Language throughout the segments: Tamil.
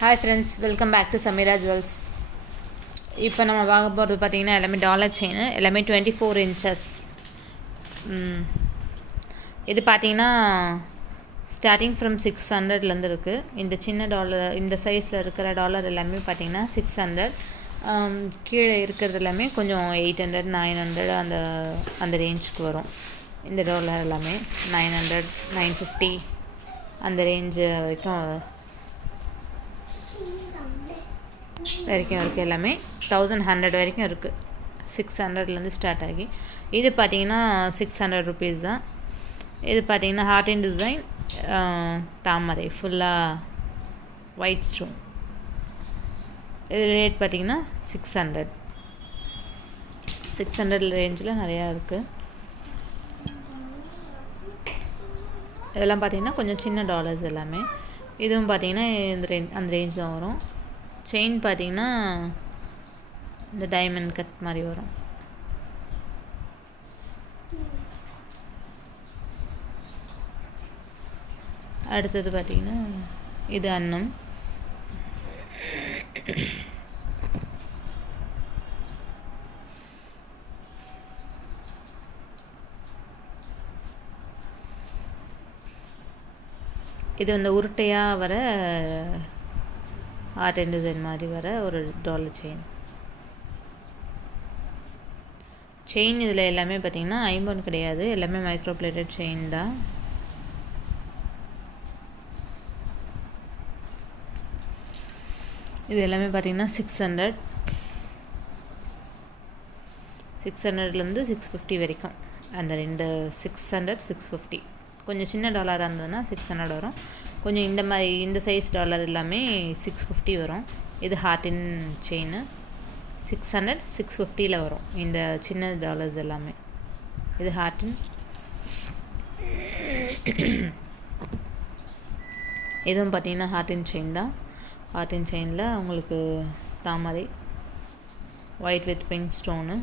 Hi friends, welcome back to Sameera jewels. இப்போ நம்ம பார்க்க போகிறது பார்த்திங்கன்னா எல்லாமே டாலர் செயின், எல்லாமே 24 inches. இது பார்த்திங்கன்னா ஸ்டார்டிங் ஃப்ரம் 600லேருந்து இருக்குது. இந்த சின்ன டாலர், இந்த சைஸில் இருக்கிற டாலர் எல்லாமே பார்த்திங்கன்னா 600. கீழே இருக்கிறது எல்லாமே கொஞ்சம் 800 900 அந்த ரேஞ்சுக்கு வரும். இந்த டாலர் எல்லாமே 900 950 அந்த ரேஞ்சு வரைக்கும் இருக்குது. எல்லாமே 1100 வரைக்கும் இருக்குது. 600லேருந்து ஸ்டார்ட் ஆகி இது பார்த்திங்கன்னா 600 rupees தான். இது பார்த்திங்கன்னா ஹார்ட் அண்ட் டிசைன், தாமரை ஃபுல்லாக ஒயிட் ஸ்டோன். இது ரேட் பார்த்திங்கன்னா 600 ரேஞ்சில் நிறையா இருக்குது. இதெல்லாம் பார்த்திங்கன்னா கொஞ்சம் சின்ன டாலர்ஸ் எல்லாமே. இதுவும் பார்த்திங்கன்னா அந்த ரேஞ்ச் தான் வரும். செயின் பார்த்திங்கன்னா இந்த டைமண்ட் கட் மாதிரி வரும். அடுத்தது பார்த்திங்கன்னா இது அன்னம். இது வந்து உருட்டையாக வர ஆர்ட் அண்ட் டிசைன் மாதிரி வர ஒரு டாலர் செயின். இதில் எல்லாமே பார்த்திங்கன்னா ஐம்பொன் கிடையாது, எல்லாமே மைக்ரோப்ளேட்டட் செயின் தான். இது எல்லாமே பார்த்திங்கன்னா 600லேருந்து 650 வரைக்கும். அந்த ரெண்டு 600 650. கொஞ்சம் சின்ன டாலராக இருந்ததுன்னா 600 வரும். கொஞ்சம் இந்த மாதிரி இந்த சைஸ் டாலர் எல்லாமே 650 வரும். இது ஹார்டின் செயின் 600 650 வரும். இந்த சின்ன டாலர்ஸ் எல்லாமே இது ஹார்டின். இதுவும் பார்த்திங்கன்னா ஹார்டின் செயின் தான். ஹார்டின் செயினில் உங்களுக்கு தாமரை ஒயிட் வித் பிங்க் ஸ்டோனு.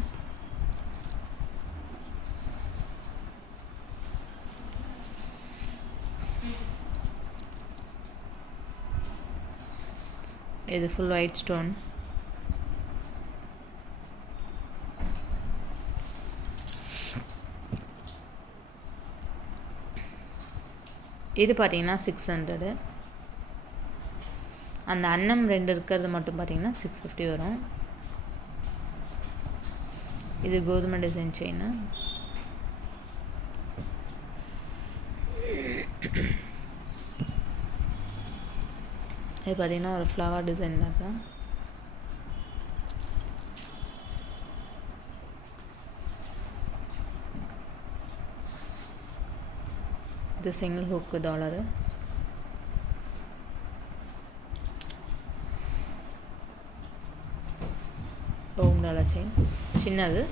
இது ஃபுல் ஒயிட் ஸ்டோன். இது பார்த்தீங்கன்னா 600. அந்த அன்னம் ரெண்டு இருக்கிறது மட்டும் பார்த்தீங்கன்னா 650 வரும். இது கோதுமை டிசைன் செயின். இது பார்த்திங்கன்னா ஒரு ஃப்ளவர் டிசைன் மாதிரி தான். இது single hook dollar. Round dollar chain சின்னது.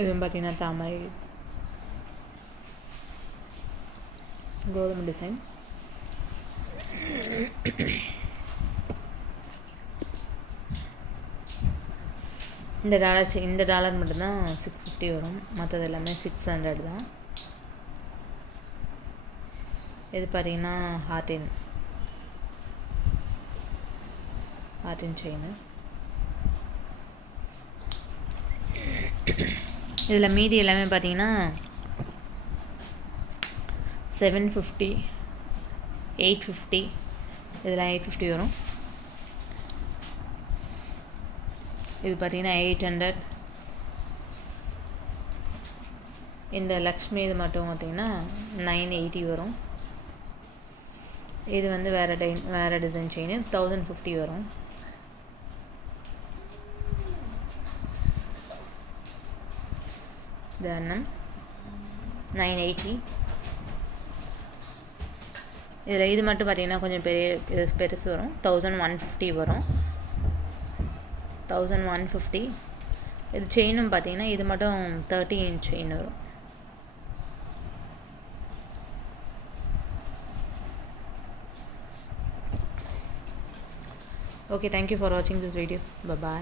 இதுவும் பார்த்திங்கன்னா தாமரை கோதுமை டிசைன். இந்த டாலர் மட்டும்தான் 650 வரும். மற்றது எல்லாமே 600 தான். இது பார்த்திங்கன்னா ஹார்டின் செயின். இதில் மீதி எல்லாமே பார்த்திங்கன்னா 750 850. இதில் 850 வரும். இது பார்த்திங்கன்னா 800. இந்த லக்ஷ்மி இது மட்டும் பார்த்திங்கன்னா 980 வரும். இது வந்து வேறு டிசைன் செயின் 1050 வரும். இது அன்னம் 980. இதில் இது மட்டும் பார்த்திங்கன்னா கொஞ்சம் பெருசு வரும். 1150 வரும். 1150. இது செயினும் பார்த்திங்கன்னா இது மட்டும் 30 inch செயின் வரும். Okay, thank you for watching this video. Bye bye.